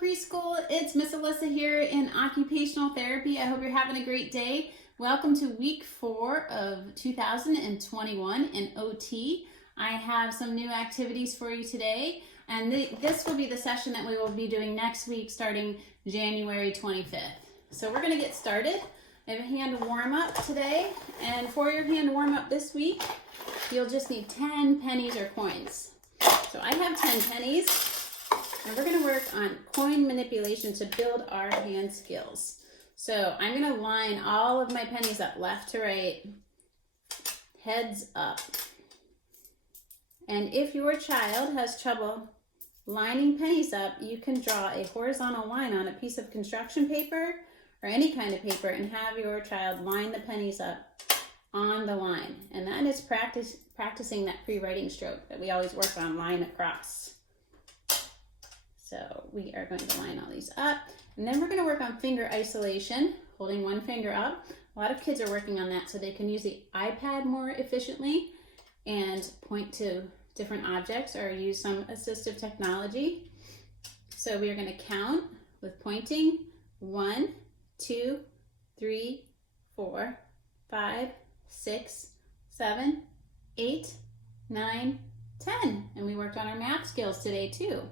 Preschool. It's Miss Alyssa here in occupational therapy. I hope you're having a great day. Welcome to week 4 of 2021 in OT. I have some new activities for you today, and this will be the session that we will be doing next week starting January 25th. So we're going to get started. I have a hand warm up today, and for your hand warm up this week, you'll just need 10 pennies or coins. So I have 10 pennies. And we're going to work on coin manipulation to build our hand skills. So I'm going to line all of my pennies up left to right, heads up. And if your child has trouble lining pennies up, you can draw a horizontal line on a piece of construction paper or any kind of paper and have your child line the pennies up on the line. And that is practicing that pre-writing stroke that we always work on, line across. So we are going to line all these up, and then we're going to work on finger isolation, holding one finger up. A lot of kids are working on that so they can use the iPad more efficiently and point to different objects or use some assistive technology. So we are going to count with pointing 1, 2, 3, 4, 5, 6, 7, 8, 9, 10. And we worked on our math skills today too.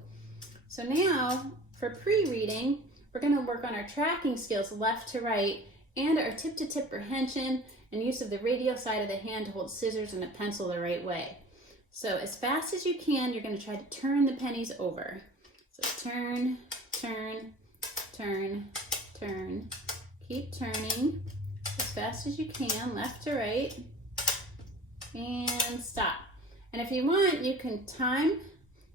So now, for pre-reading, we're going to work on our tracking skills left to right and our tip-to-tip prehension and use of the radial side of the hand to hold scissors and a pencil the right way. So as fast as you can, you're going to try to turn the pennies over. So turn, turn, turn, turn. Keep turning as fast as you can, left to right, and stop. And if you want, you can time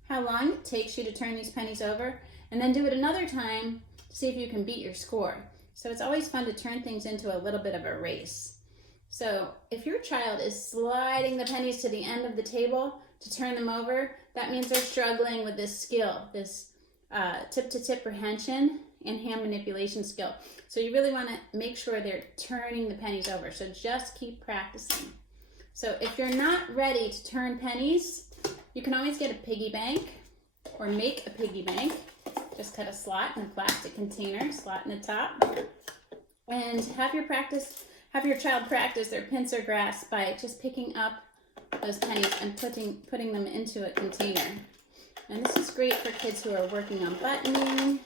how long it takes you to turn these pennies over, and then do it another time to see if you can beat your score. So it's always fun to turn things into a little bit of a race. So if your child is sliding the pennies to the end of the table to turn them over, that means they're struggling with this skill, this tip-to-tip prehension and hand manipulation skill. So you really want to make sure they're turning the pennies over. So just keep practicing. So if you're not ready to turn pennies, you can always get a piggy bank or make a piggy bank. Just cut a slot in a plastic container, slot in the top, and have your child practice their pincer grasp by just picking up those pennies and putting them into a container. And this is great for kids who are working on buttoning,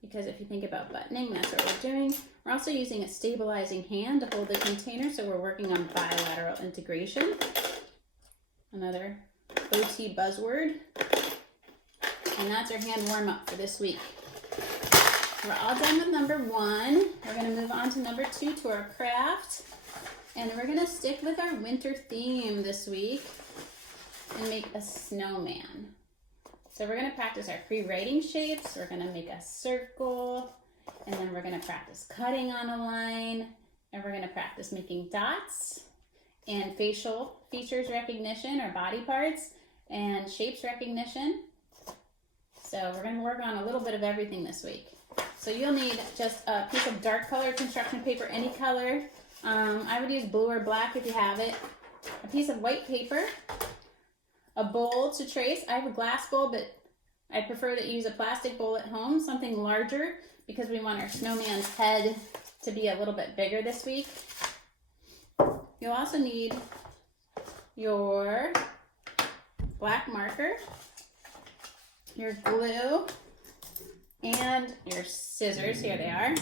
because if you think about buttoning, that's what we're doing. We're also using a stabilizing hand to hold the container, so we're working on bilateral integration. Another OT buzzword. And that's our hand warm up for this week. We're all done with number 1. We're going to move on to number 2 to our craft. And we're going to stick with our winter theme this week and make a snowman. So we're going to practice our pre-writing shapes. We're going to make a circle, and then we're going to practice cutting on a line, and we're going to practice making dots and facial features recognition or body parts and shapes recognition. So we're going to work on a little bit of everything this week. So you'll need just a piece of dark colored construction paper, any color. I would use blue or black if you have it. A piece of white paper, a bowl to trace. I have a glass bowl, but I prefer that you use a plastic bowl at home, something larger, because we want our snowman's head to be a little bit bigger this week. You'll also need your black marker, your glue, and your scissors. Here they are.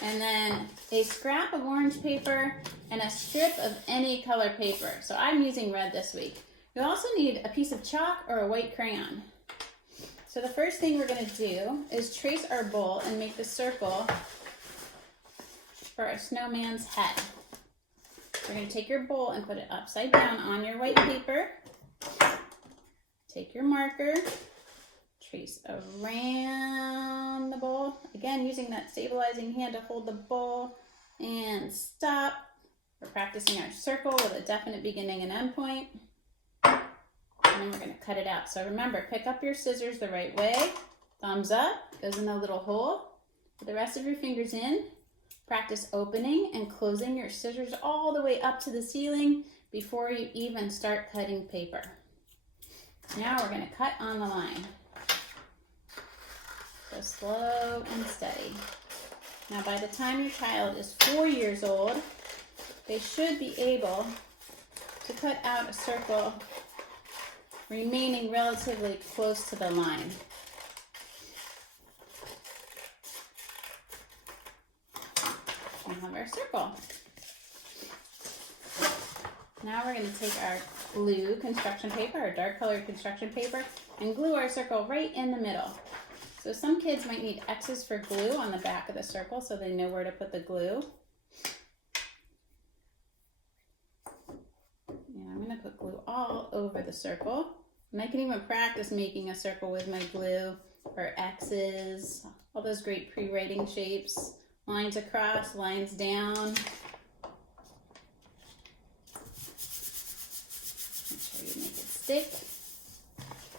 And then a scrap of orange paper and a strip of any color paper. So I'm using red this week. You'll also need a piece of chalk or a white crayon. So the first thing we're going to do is trace our bowl and make the circle for our snowman's head. We're going to take your bowl and put it upside down on your white paper. Take your marker, trace around the bowl. Again, using that stabilizing hand to hold the bowl, and stop. We're practicing our circle with a definite beginning and end point. And then we're going to cut it out. So remember, pick up your scissors the right way. Thumbs up, goes in the little hole. Put the rest of your fingers in. Practice opening and closing your scissors all the way up to the ceiling before you even start cutting paper. Now we're going to cut on the line. So slow and steady. Now by the time your child is 4 years old, they should be able to cut out a circle remaining relatively close to the line. We have our circle. Now we're going to take our blue construction paper, our dark colored construction paper, and glue our circle right in the middle. So some kids might need X's for glue on the back of the circle so they know where to put the glue. And I'm going to put glue all over the circle. And I can even practice making a circle with my glue, or X's, all those great pre-writing shapes, lines across, lines down. Make sure you make it stick.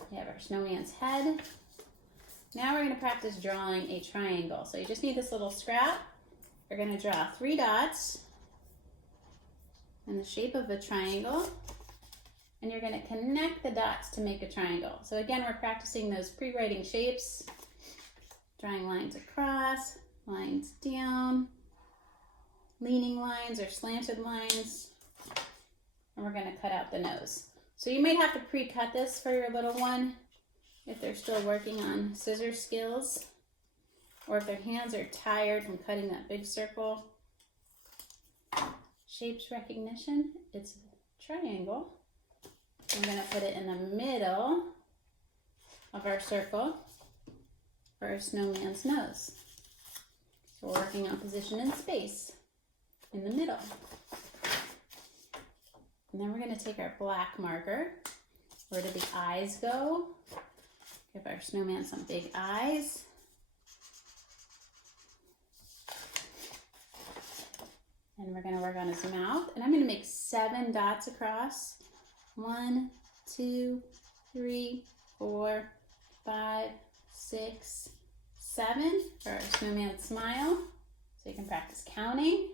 We have our snowman's head. Now we're going to practice drawing a triangle. So you just need this little scrap. We're going to draw 3 dots in the shape of a triangle. And you're going to connect the dots to make a triangle. So again, we're practicing those pre-writing shapes, drawing lines across, lines down, leaning lines or slanted lines. And we're going to cut out the nose. So you might have to pre-cut this for your little one if they're still working on scissor skills, or if their hands are tired from cutting that big circle. Shapes recognition, it's a triangle. I'm going to put it in the middle of our circle for our snowman's nose. So we're working on position and space in the middle. And then we're going to take our black marker. Where do the eyes go? Give our snowman some big eyes. And we're going to work on his mouth. And I'm going to make 7 dots across. 1, 2, 3, 4, 5, 6, 7 for our snowman's smile. So you can practice counting.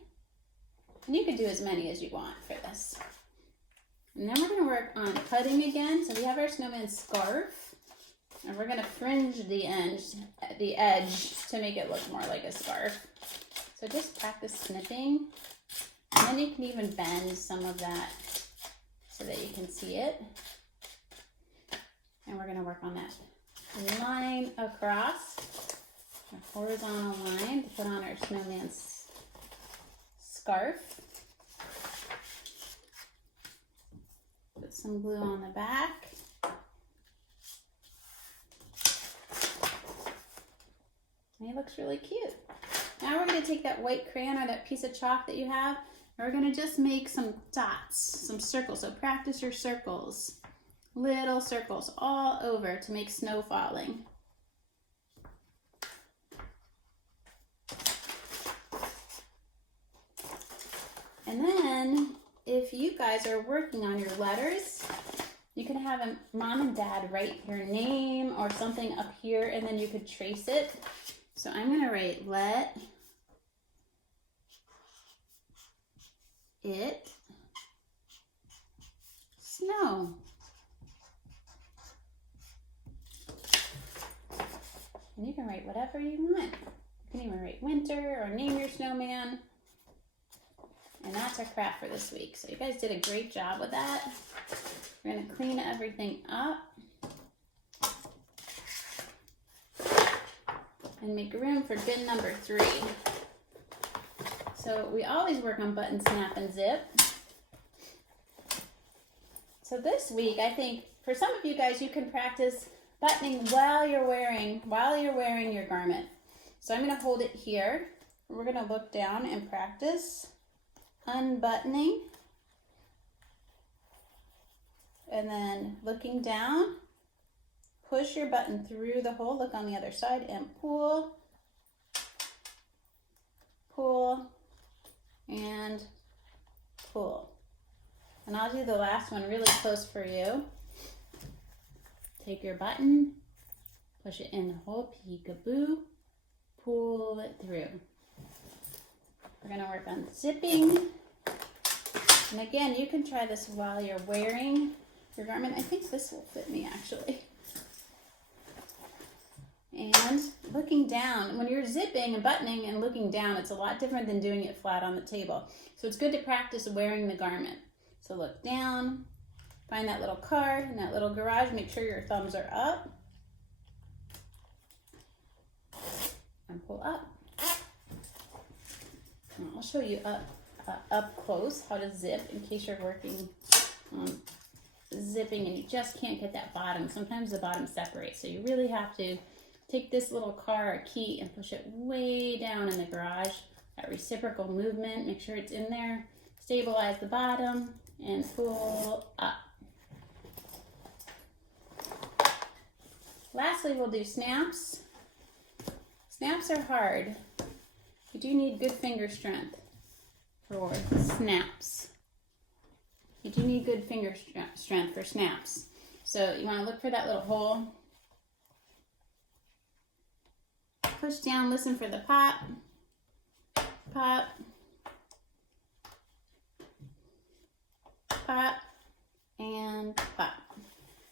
And you can do as many as you want for this. And then we're going to work on cutting again. So we have our snowman's scarf. And we're going to fringe the edge to make it look more like a scarf. So just practice snipping. And then you can even bend some of that so that you can see it. And we're going to work on that line across, a horizontal line to put on our snowman's scarf. Put some glue on the back. And he looks really cute. Now we're going to take that white crayon or that piece of chalk that you have, and we're going to just make some dots, some circles. So practice your circles, little circles all over to make snow falling. And then if you guys are working on your letters, you can have mom and dad write your name or something up here, and then you could trace it. So I'm going to write let it snow. And you can write whatever you want. You can even write winter or name your snowman. And that's our craft for this week. So you guys did a great job with that. We're going to clean everything up and make room for bin number 3. So we always work on button, snap, and zip. So this week, I think for some of you guys, you can practice buttoning while you're wearing your garment. So I'm going to hold it here. We're going to look down and practice unbuttoning. And then looking down, push your button through the hole, look on the other side, and pull, pull, and pull. And I'll do the last one really close for you. Take your button, push it in the hole, peekaboo, pull it through. We're going to work on zipping. And again, you can try this while you're wearing your garment. I think this will fit me actually. And looking down. When you're zipping and buttoning and looking down, it's a lot different than doing it flat on the table. So it's good to practice wearing the garment. So look down, find that little card in that little garage, make sure your thumbs are up, and pull up. And I'll show you up close how to zip in case you're working on zipping and you just can't get that bottom. Sometimes the bottom separates, so you really have to take this little car or key and push it way down in the garage. That reciprocal movement, make sure it's in there. Stabilize the bottom and pull up. Lastly, we'll do snaps. Snaps are hard. You do need good finger strength for snaps. You do need good finger strength for snaps. So you want to look for that little hole. Push down, listen for the pop, pop, pop, and pop.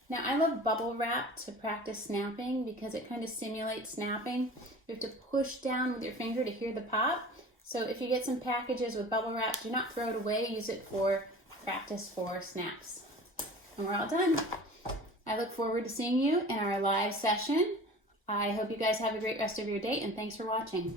Now I love bubble wrap to practice snapping because it kind of simulates snapping. You have to push down with your finger to hear the pop. So if you get some packages with bubble wrap, do not throw it away. Use it for practice for snaps. And we're all done. I look forward to seeing you in our live session. I hope you guys have a great rest of your day, and thanks for watching.